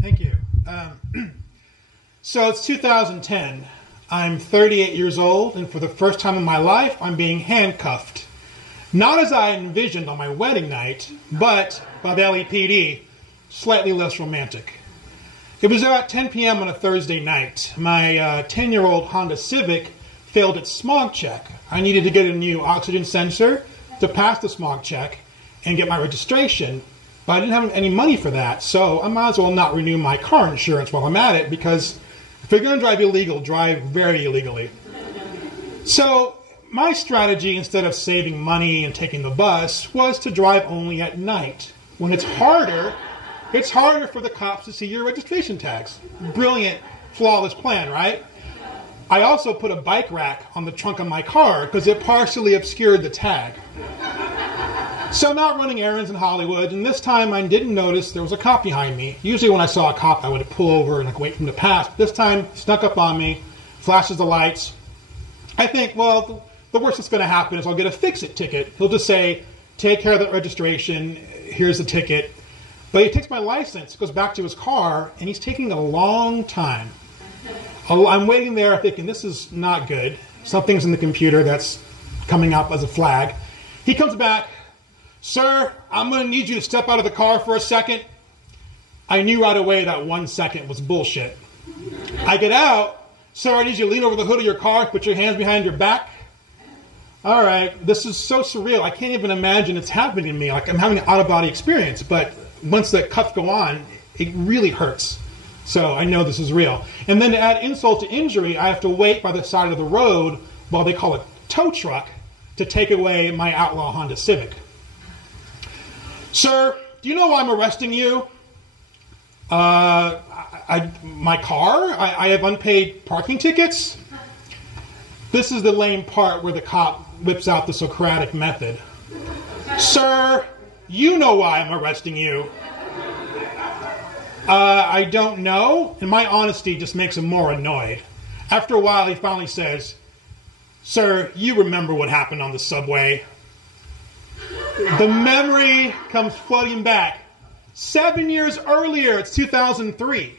Thank you. So it's 2010. I'm 38 years old, and for the first time in my life, I'm being handcuffed. Not as I envisioned on my wedding night, but by the LAPD, slightly less romantic. It was about 10 p.m. on a Thursday night. My 10-year-old Honda Civic failed its smog check. I needed to get a new oxygen sensor to pass the smog check and get my registration, but I didn't have any money for that, so I might as well not renew my car insurance while I'm at it, because if you're going to drive illegal, drive very illegally. So my strategy, instead of saving money and taking the bus, was to drive only at night. When it's harder for the cops to see your registration tags. Brilliant, flawless plan, right? I also put a bike rack on the trunk of my car because it partially obscured the tag. So I'm out running errands in Hollywood, and this time I didn't notice there was a cop behind me. Usually when I saw a cop, I would pull over and wait for him to pass. But this time, he snuck up on me, flashes the lights. I think, well, the worst that's going to happen is I'll get a fix-it ticket. He'll just say, take care of that registration, here's the ticket. But he takes my license, goes back to his car, and he's taking a long time. I'm waiting there thinking, this is not good. Something's in the computer that's coming up as a flag. He comes back, sir, I'm going to need you to step out of the car for a second. I knew right away that 1 second was bullshit. I get out, sir, I need you to lean over the hood of your car, put your hands behind your back. All right, this is so surreal. I can't even imagine it's happening to me. Like I'm having an out-of-body experience, but once the cuffs go on, it really hurts. So I know this is real. And then to add insult to injury, I have to wait by the side of the road while they call a tow truck to take away my outlaw Honda Civic. Sir, do you know why I'm arresting you? My car? I have unpaid parking tickets? This is the lame part where the cop whips out the Socratic method. Sir, you know why I'm arresting you. I don't know, and my honesty just makes him more annoyed. After a while, he finally says, sir, you remember what happened on the subway. The memory comes flooding back. 7 years earlier, it's 2003.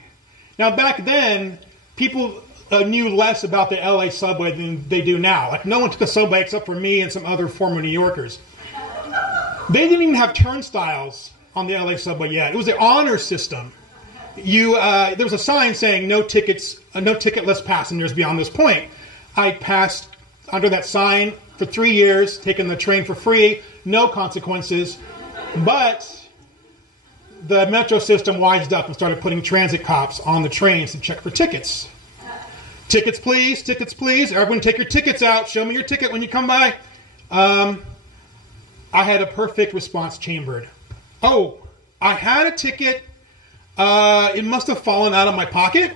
Now, back then, people knew less about the LA subway than they do now. Like, no one took the subway except for me and some other former New Yorkers. They didn't even have turnstiles on the LA subway yet. It was the honor system. There was a sign saying no ticketless passengers beyond this point. I passed under that sign for 3 years, taking the train for free, no consequences. But the metro system wised up and started putting transit cops on the trains to check for tickets. Tickets, please. Tickets, please. Everyone take your tickets out. Show me your ticket when you come by. I had a perfect response chambered. Oh, I had a ticket. It must have fallen out of my pocket.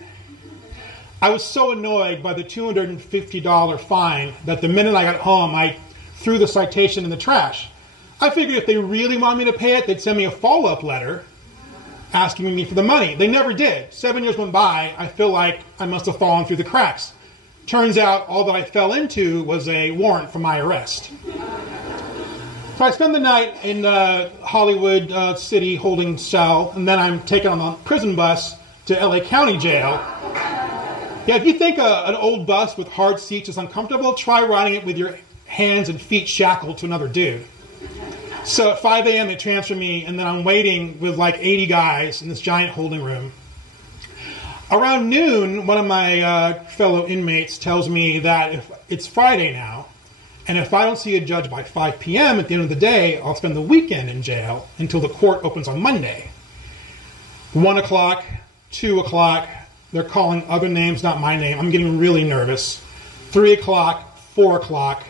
I was so annoyed by the $250 fine that the minute I got home, I threw the citation in the trash. I figured if they really wanted me to pay it, they'd send me a follow-up letter asking me for the money. They never did. 7 years went by. I feel like I must have fallen through the cracks. Turns out all that I fell into was a warrant for my arrest. So I spend the night in Hollywood City holding cell, and then I'm taken on the prison bus to LA County Jail. Yeah, if you think an old bus with hard seats is uncomfortable, try riding it with your hands and feet shackled to another dude. So at 5 a.m. they transfer me, and then I'm waiting with like 80 guys in this giant holding room. Around noon, one of my fellow inmates tells me that if it's Friday now, and if I don't see a judge by 5 p.m. at the end of the day, I'll spend the weekend in jail until the court opens on Monday. 1 o'clock, 2 o'clock, they're calling other names, not my name. I'm getting really nervous. 3 o'clock, 4 o'clock.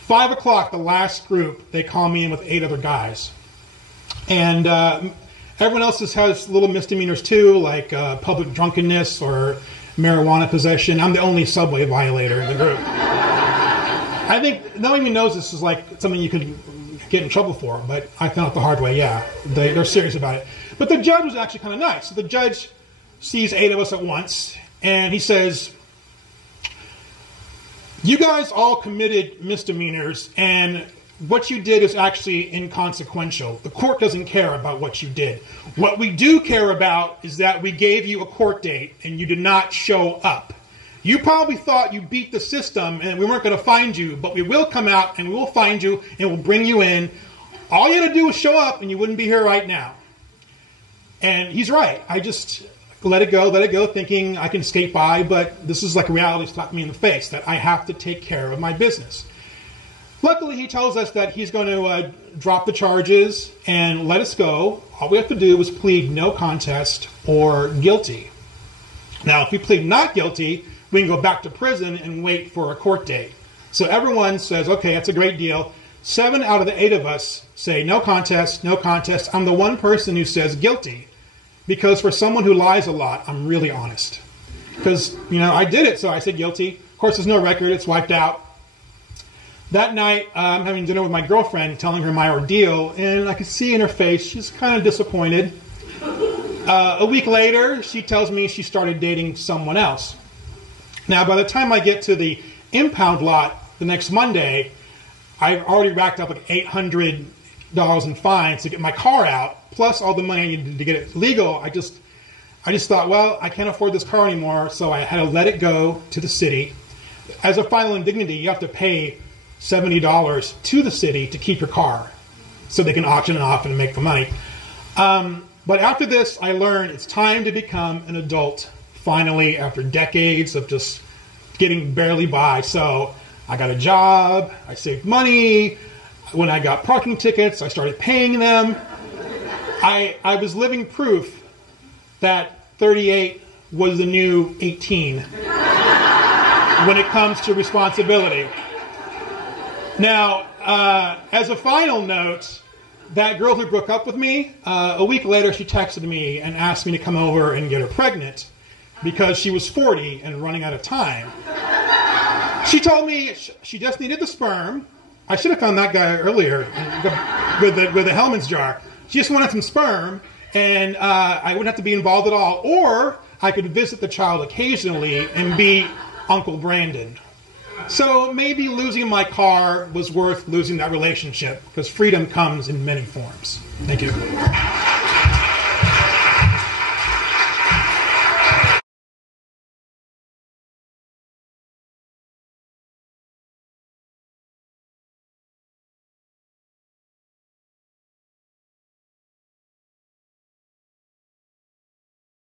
5 o'clock, the last group, they call me in with 8 other guys. And everyone else has little misdemeanors too, like public drunkenness or marijuana possession. I'm the only subway violator in the group. I think no one even knows this is like something you could get in trouble for, but I found out the hard way, yeah. They're serious about it. But the judge was actually kind of nice. So the judge sees 8 of us at once, and he says, you guys all committed misdemeanors, and what you did is actually inconsequential. The court doesn't care about what you did. What we do care about is that we gave you a court date and you did not show up. You probably thought you beat the system and we weren't going to find you, but we will come out and we will find you and we'll bring you in. All you had to do was show up and you wouldn't be here right now. And he's right. I just let it go, thinking I can skate by, but this is like reality slapped me in the face, that I have to take care of my business. Luckily, he tells us that he's going to drop the charges and let us go. All we have to do is plead no contest or guilty. Now, if we plead not guilty, we can go back to prison and wait for a court date. So everyone says, okay, that's a great deal. 7 out of the 8 of us say no contest, no contest. I'm the one person who says guilty. Because for someone who lies a lot, I'm really honest. Because, you know, I did it, so I said guilty. Of course, there's no record. It's wiped out. That night, I'm having dinner with my girlfriend, telling her my ordeal, and I could see in her face she's kind of disappointed. A week later, she tells me she started dating someone else. Now, by the time I get to the impound lot the next Monday, I've already racked up like $800 in fines to get my car out, plus all the money I needed to get it legal. I just thought, well, I can't afford this car anymore, so I had to let it go to the city. As a final indignity, you have to pay $70 to the city to keep your car so they can auction it off and make the money. But after this, I learned it's time to become an adult, finally, after decades of just getting barely by. So I got a job, I saved money. When I got parking tickets, I started paying them. I was living proof that 38 was the new 18 when it comes to responsibility. Now, as a final note, that girl who broke up with me, a week later she texted me and asked me to come over and get her pregnant because she was 40 and running out of time. She told me she just needed the sperm. I should have found that guy earlier with the Hellman's jar. She just wanted some sperm, and I wouldn't have to be involved at all. Or I could visit the child occasionally and be Uncle Brandon. So maybe losing my car was worth losing that relationship, because freedom comes in many forms. Thank you.